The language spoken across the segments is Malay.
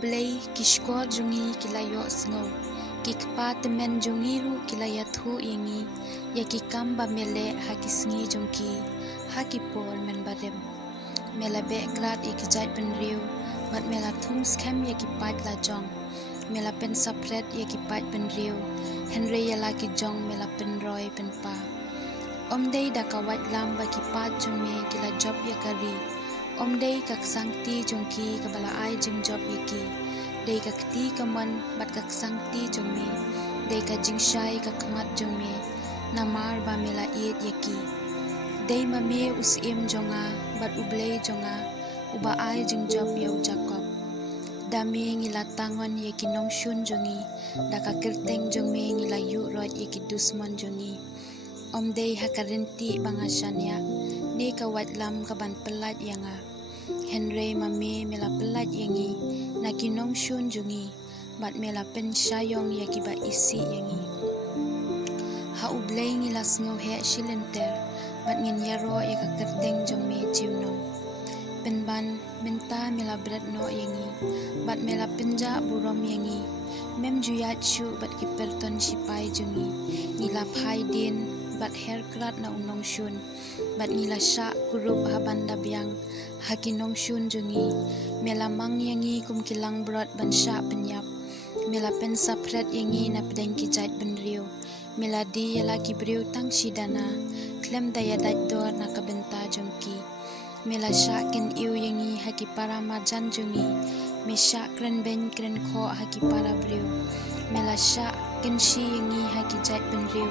blei kishkor jungi kilayo sngo kikpa temen jungi ru kilaya thu yengi yakikam ba mele hakisngi jongki hakipol men barem mela be grat ikijat benriu mat mela thung scam yakipat la jong mela pen sapret yakipat benriu henry yala ki jong mela pen roy pen pa omdei dakawat lam ba kipat jome kila job yakari omdei kak sangti jongki kabala ai jing job yaki dei kakti kaman bat kak sangti jome dei ka jingshai kakmat jome namar ba mela iet yaki dei mame usim jonga bat ublei jonga uba ai jing job yau jakob dame ngila tangon yaki nongshun jongi daka kirteng jome ngila yu rot yaki dusman jongi omdei hakarenti bangasanya ne kawat lam kaban pelat yanga henry mame mela pelat yangi nakinong shun jungi bat mela pen shayong yaki ba isi yangi ha ublei ngila sngo he shilenter bat ngin yaro yaka kerteng jome jiunom penban menta mela bret no yangi bat mela penja burom yangi mem juyat shu bat kiperton sipai jungi ngila phai din bat haircut na unong shun bat ngila sha kurup habanda biang hakinong shun jungi mela mang yangi kum kilang brot ban sha penyap mela pen sapret yangi na pedeng kijat benriu mela di yala kibriu tang shidana klem daya dat dor na kabenta jongki mela sha ken iu yangi haki para marjan jungi me sha kren ben kren kho haki para briu mela sha ken shi yangi haki jat benriu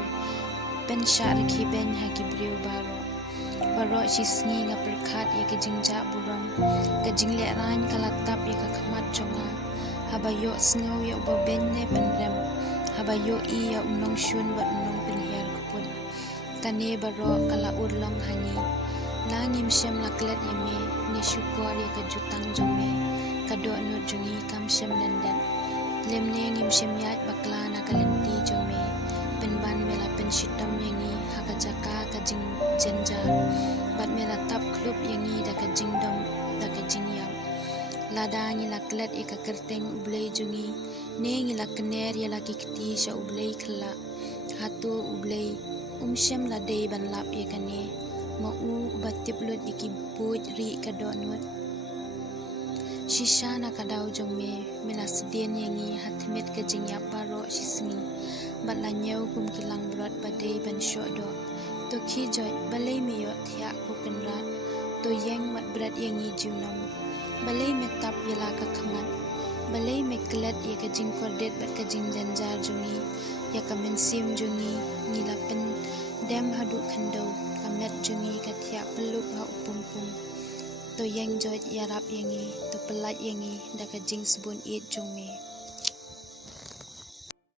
pen sha rakhi ben haki briu baro sisngi nga perkhat ya ke jingja buram ke jingle ran kalatap ya ka khamat jonga habayo sngo ya ba ben ne penrem habayo I ya unong shun bat unong penhiar kupun kane baro kala urlong hangi langim shem laklet yeme ne shukor ya ka jutang jome kado no jungi kam shem landan lemne ngim shem yat bakla na kalenti jome penban mela pen shitam yangi hakajaka ka jing jenjar bat mela tap klub yangi da ka jingdom da ka jingyam lada ngi laklet e ka kerteng ublei jungi ne ngi lakner ya laki kti sha ublei khla hatu ublei shem la dei ban lap e kane ma u batip lut iki puj ri ka donut shisha na kadau jongme mela sden yangi hatmet ka jingyap baro shismi bat la nyau kum kilang brot badei ban shodo to khi joy balei mi yo thia ko penrat to yeng mat brat yangi jiunom balei me tap yala ka khamat balei me klet ye ka jing kordet bat ka jing janjar jungi ya ka mensim jungi ngila pen dem hadu khando kamet jungi ka thia peluk ha upumpum to yeng joy yarap yangi to pelat yangi da ka jing subun it jungme